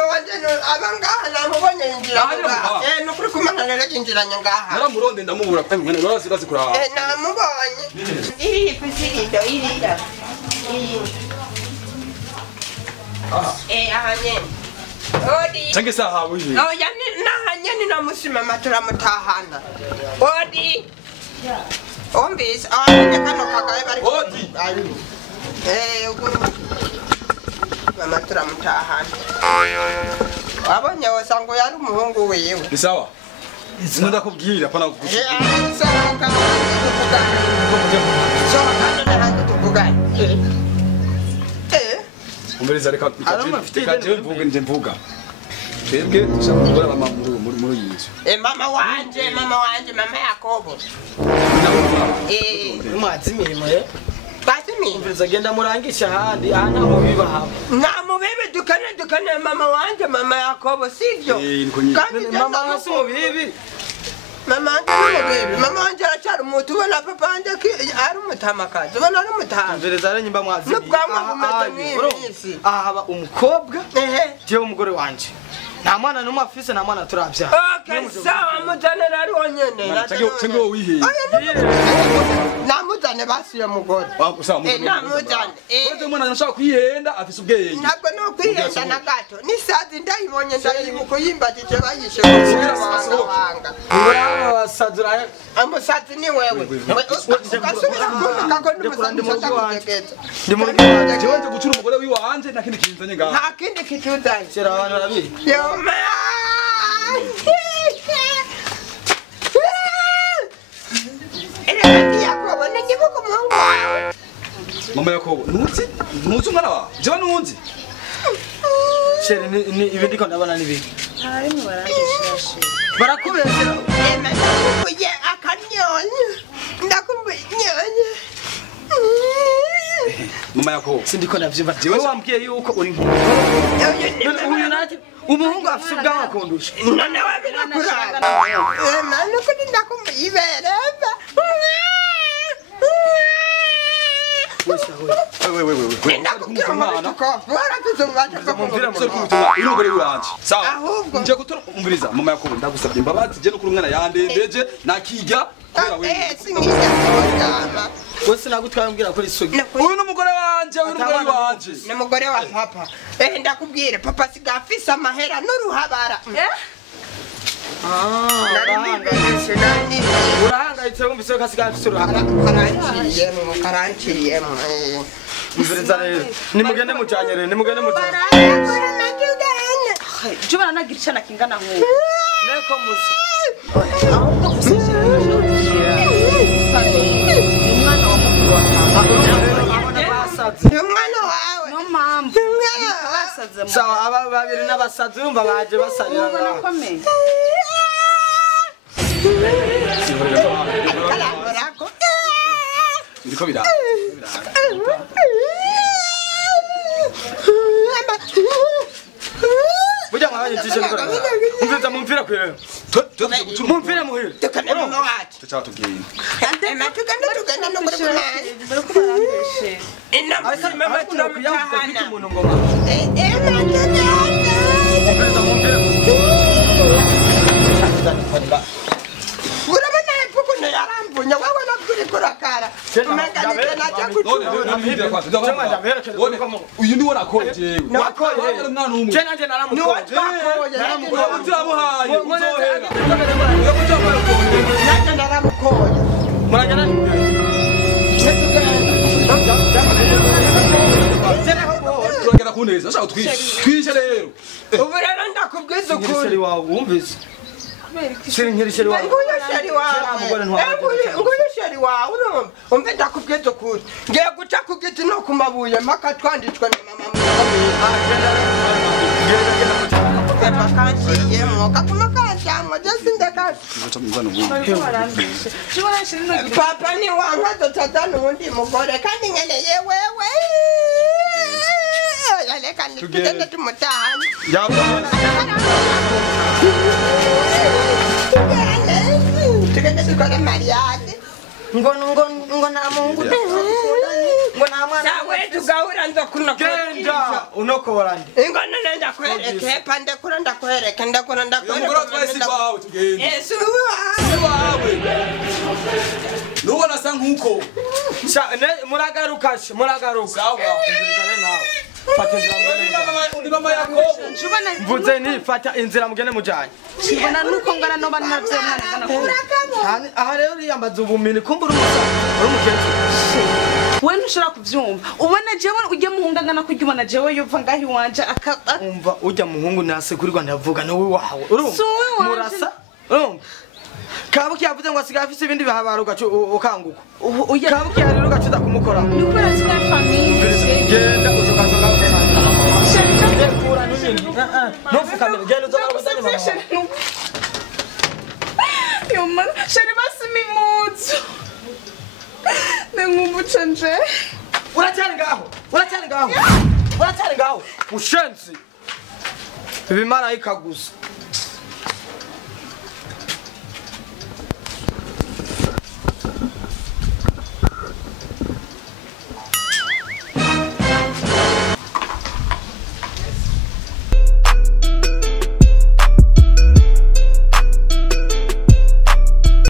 papa wanje abangaha namubonye injira nukuri kumana naragingiranye ngaha naramuronde ndamubura mwene narazi kuraba namubonye iri pisirindo irira ahanye odi change saha wihi yani nahanye ni namusima matura mutahana odi ombis ahanye kano kagaye bari odi mama turamutahana wabonye wasango yari umuhungu wewe ni sawa Sinunda kubwira pana kugushika Umberiza reka je mvuga twebwe dushaka gukora mama muri yinzu mama wanje mama Yakobo mwazimimo Basimi Umberiza genda murangisha handi ana mubibaha namubebe dukane mama wanje mama Yakobo sivyo kandi mama wasi mubibi mama wanje aracyari umutu ubona papa wanje ari umutamakazi ubona ari umutama Umberiza ari nyimba mwazimimo n'ubwanwa bumeze nk'imisi ahaba umukobwa jewe umugore wanje nta mwana numwe afise nta mwana turavya okay sawa mutane nari wonyene change wo wihe namuzane basiye mugore namuzane Kote mwana nashaka kwihenda afise ubwenge ntabwo no kwihenda na gato nisazi ndayibonye ndayimuko yimbatije bayishe kuwanga wasazura amusazi ni wewe ukasubira kumika ko ndi musazi wanje ndi muri wanje jewe nje gucura umugore wiwanje nta kindi kinzanye ngaha nta kindi kituzanye sera abantu babiri yoma Yakobo n'igihugu mungu mama Yakobo nuzi umwana wawe jewe nuzi shere ni ibi ndiko ndabona nibi harimo barangishashe barakubesera ndakumbuye akanyonyo ndakumbuye nyonyo mama Yakobo sindiko ndavyumva jewe wambwiye yuko uri nkuru uyu nati umuhungu afise ubwanwa kundusha none wabirakurana manu kuri ndakumbuye ibereba nje gutora umviriza mama Yakobo ndagusabye imbabazi je no kuri umwana yandembeje nakijya kubera wewe wese nagutwaye mbwira kuri sugi uyu n'umugore wanje uyu n'umugore wanje n'umugore wa papa ndakubwire papa sigafisa amahera n'uruhabara urahangayitse wumvise ko asigafise uruhara karanciyemo umviriza rero nimugende mujanyere jubana nagiricana kingana nk'uko neko musa ahubwo gusije umwana wa mukuru wa umwana wawe no mpamvu basaze mu sawa aba babiri n'abasazi urumva baje basanira ubona komeye ndiko bira burya mwabanyitije ndiko umviriza mumvira kwirero mumvira muhira tukane mama wacu tucaho tugenda tugenda no muri kumana bari ko barambeshe inama mama turamutahana umuntu ngoma urabona ipuku yarambunya wawe nabwiri kurakara umenganije najya uyu ni wona koje jewe nakoye mwana umwe je nanje naramukoye turamuhaye uzohera najya naramukoye muragana turagera kuneza ashaka twishe rero ubu rero ndakubwiza ngirisheri ukuri wawe wumvise siri ngirisheri wawe nguyu sheri wawe urumva umve ndakubwiza ukuri ngiye guca ku giti no ku mabuye mpaka twanditswe na mama pepa kanciyemo kakuma kancamwa jesi ndekaje papa ni wanka dutazana uwundi mugore kandi nkeneye wewe reka tugende tumutahane tugende dukore mariage ngo nta mungu ngo nta mwana genda unokora nde Ingo nene ndakwereke pandekura ndakwereke ndakura Umugore watwaye si wawe tugende. Yesu Si wawe. Nubona asa nkuko. muragaruka Sawa. Umviriza nawe fata inzira mugende Ni mama Yakobo. mvuze ni fata inzira mugende mujanye Kibona nuko ngana no bana navyo mwana ngana ko. aha rero uriyambaza ubumini kumbura uri umukecuru We ntushobora kuvyumva. Ubona jewe ujye muhunga ngana kurya ubona jewe yuva ngahi wanje umva ujya muhungu nase kuri Rwanda yavuga no wawe urumva Si wowe wanje. murasa urumva kabuki yavuze ngo asigaye afise ibindi bihabara ugacu ukanguka uya kabuki rero ugacuza kumukora ni kubera zika famille. genda uzogazoga ndekura n'ibindi ntufukamire genda uzogazoga mama Yo man, shari basi mimuzu. Nengumbucha nje. uracyari ngaho ushenzi ibimarayika gusa